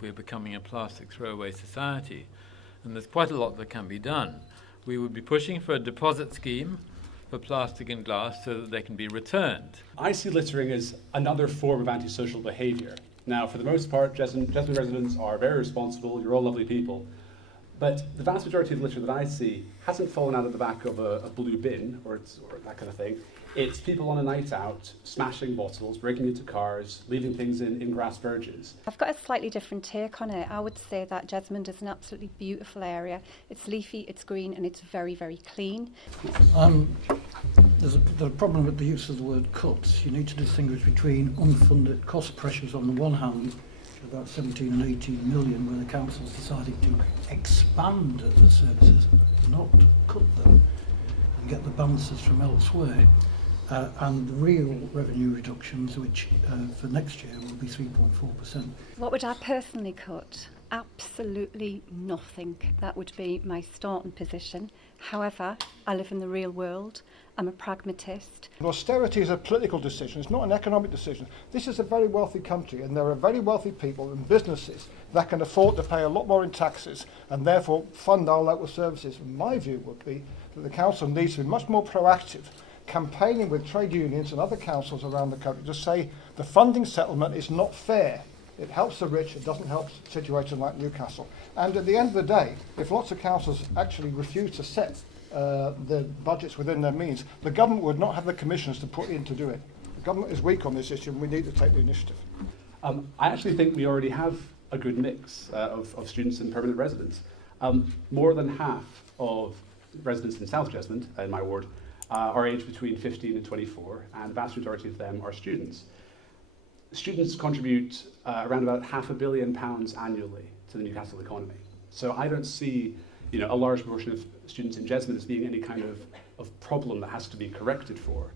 we're becoming a plastic throwaway society, and there's quite a lot that can be done. We would be pushing for a deposit scheme for plastic and glass so that they can be returned. I see littering as another form of antisocial behaviour. Now, for the most part, Jesmond residents are very responsible, you're all lovely people, but the vast majority of litter that I see hasn't fallen out of the back of a blue bin or that kind of thing. It's people on a night out, smashing bottles, breaking into cars, leaving things in grass verges. I've got a slightly different take on it. I would say that Jesmond is an absolutely beautiful area. It's leafy, it's green, and it's very, very clean. There's a problem with the use of the word cuts. You need to distinguish between unfunded cost pressures on the one hand, about 17 and 18 million, where the council's decided to expand the services, not cut them, and get the balances from elsewhere. And the real revenue reductions, which for next year will be 3.4%. What would I personally cut? Absolutely nothing. That would be my starting position. However, I live in the real world. I'm a pragmatist. Austerity is a political decision, it's not an economic decision. This is a very wealthy country, and there are very wealthy people and businesses that can afford to pay a lot more in taxes and therefore fund our local services. My view would be that the council needs to be much more proactive, campaigning with trade unions and other councils around the country to say the funding settlement is not fair. It helps the rich, it doesn't help situations like Newcastle. And at the end of the day, if lots of councils actually refuse to set the budgets within their means, the government would not have the commissions to put in to do it. The government is weak on this issue and we need to take the initiative. I actually think we already have a good mix of students and permanent residents. More than half of residents in South Jesmond, in my ward, are aged between 15 and 24, and the vast majority of them are students. Students contribute around about £500 million annually to the Newcastle economy. So I don't see a large proportion of students in Jesmond as being any kind of problem that has to be corrected for.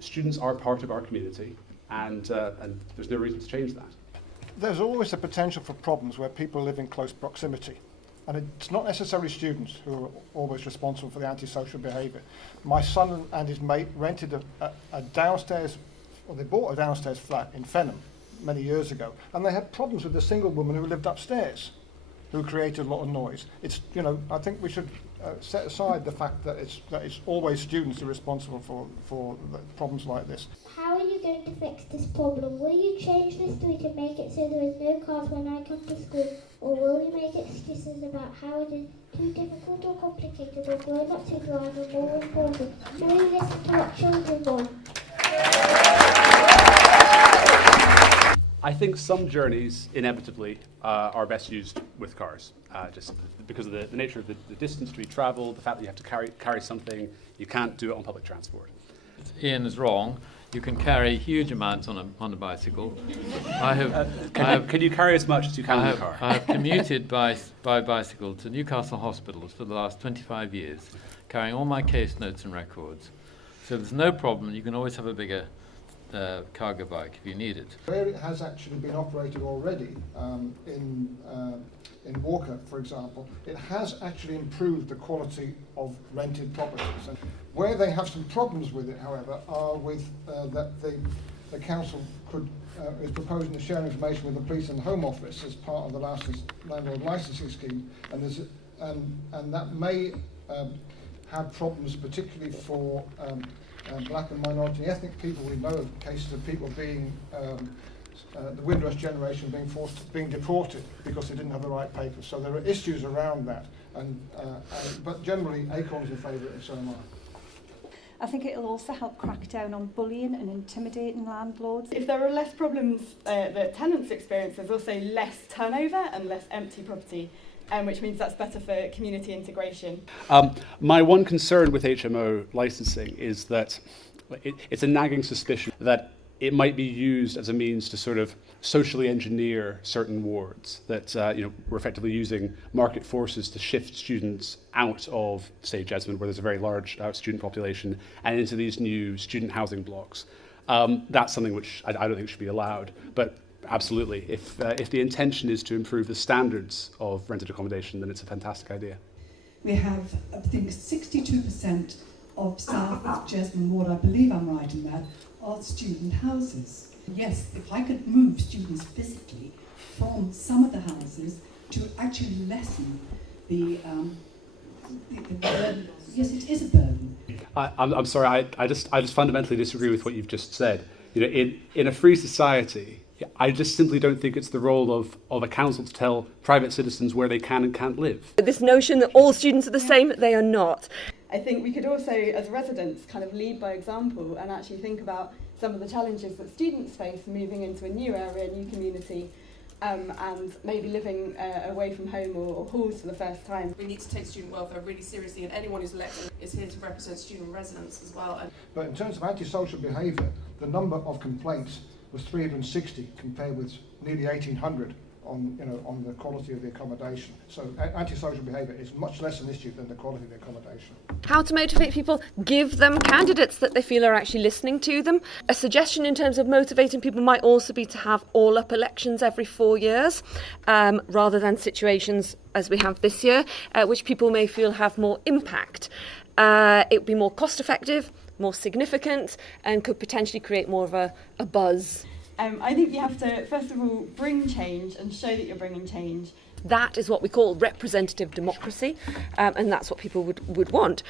Students are part of our community, and there's no reason to change that. There's always the potential for problems where people live in close proximity. And it's not necessarily students who are always responsible for the antisocial behaviour. My son and his mate rented a downstairs, or they bought a downstairs flat in Fenham many years ago, and they had problems with a single woman who lived upstairs, who created a lot of noise. It's, I think we should set aside the fact that it's always students who are responsible for problems like this. How are you going to fix this problem? Will you change the street and make it so there is no cars when I come to school? Or will you make excuses about how it is too difficult or complicated or grown up to drive or more important? Will you listen to what children want? I think some journeys, inevitably, are best used with cars, just because of the nature of the distance to be travelled, the fact that you have to carry something, you can't do it on public transport. Ian is wrong. You can carry huge amounts on a bicycle. Can you carry as much as you can in the car? I have commuted by bicycle to Newcastle hospitals for the last 25 years, carrying all my case notes and records. So there's no problem. You can always have a bigger cargo bike if you need it. Where it has actually been operated already, in Walker, for example, it has actually improved the quality of rented properties. And where they have some problems with it, however, are with that the council is proposing to share information with the police and home office as part of the landlord licensing scheme, and that may have problems, particularly for black and minority ethnic people. We know of cases of people being the Windrush generation being deported because they didn't have the right papers. So there are issues around that, but generally Acorn's in favour and so am I. I think it'll also help crack down on bullying and intimidating landlords. If there are less problems that tenants experience, there's also less turnover and less empty property, which means that's better for community integration. My one concern with HMO licensing is that it's a nagging suspicion that it might be used as a means to sort of socially engineer certain wards, that we're effectively using market forces to shift students out of, say, Jesmond, where there's a very large student population, and into these new student housing blocks. That's something which I don't think should be allowed, but absolutely, if the intention is to improve the standards of rented accommodation, then it's a fantastic idea. We have, I think, 62% of South Jesmond ward, I believe I'm right in that, are student houses. Yes, if I could move students physically from some of the houses to actually lessen the burden. Yes, it is a burden. I'm sorry, I just fundamentally disagree with what you've just said. You know, in a free society, I just simply don't think it's the role of a council to tell private citizens where they can and can't live. This notion that all students are the same, they are not. I think we could also, as residents, kind of lead by example and actually think about some of the challenges that students face moving into a new area, a new community, and maybe living away from home or halls for the first time. We need to take student welfare really seriously, and anyone who's elected is here to represent student residents as well. But in terms of antisocial behaviour, the number of complaints was 360 compared with nearly 1,800 on the quality of the accommodation. So antisocial behaviour is much less an issue than the quality of the accommodation. How to motivate people? Give them candidates that they feel are actually listening to them. A suggestion in terms of motivating people might also be to have all-up elections every 4 years, rather than situations as we have this year, which people may feel have more impact. It would be more cost-effective, more significant, and could potentially create more of a buzz. I think you have to, first of all, bring change and show that you're bringing change. That is what we call representative democracy, and that's what people would want.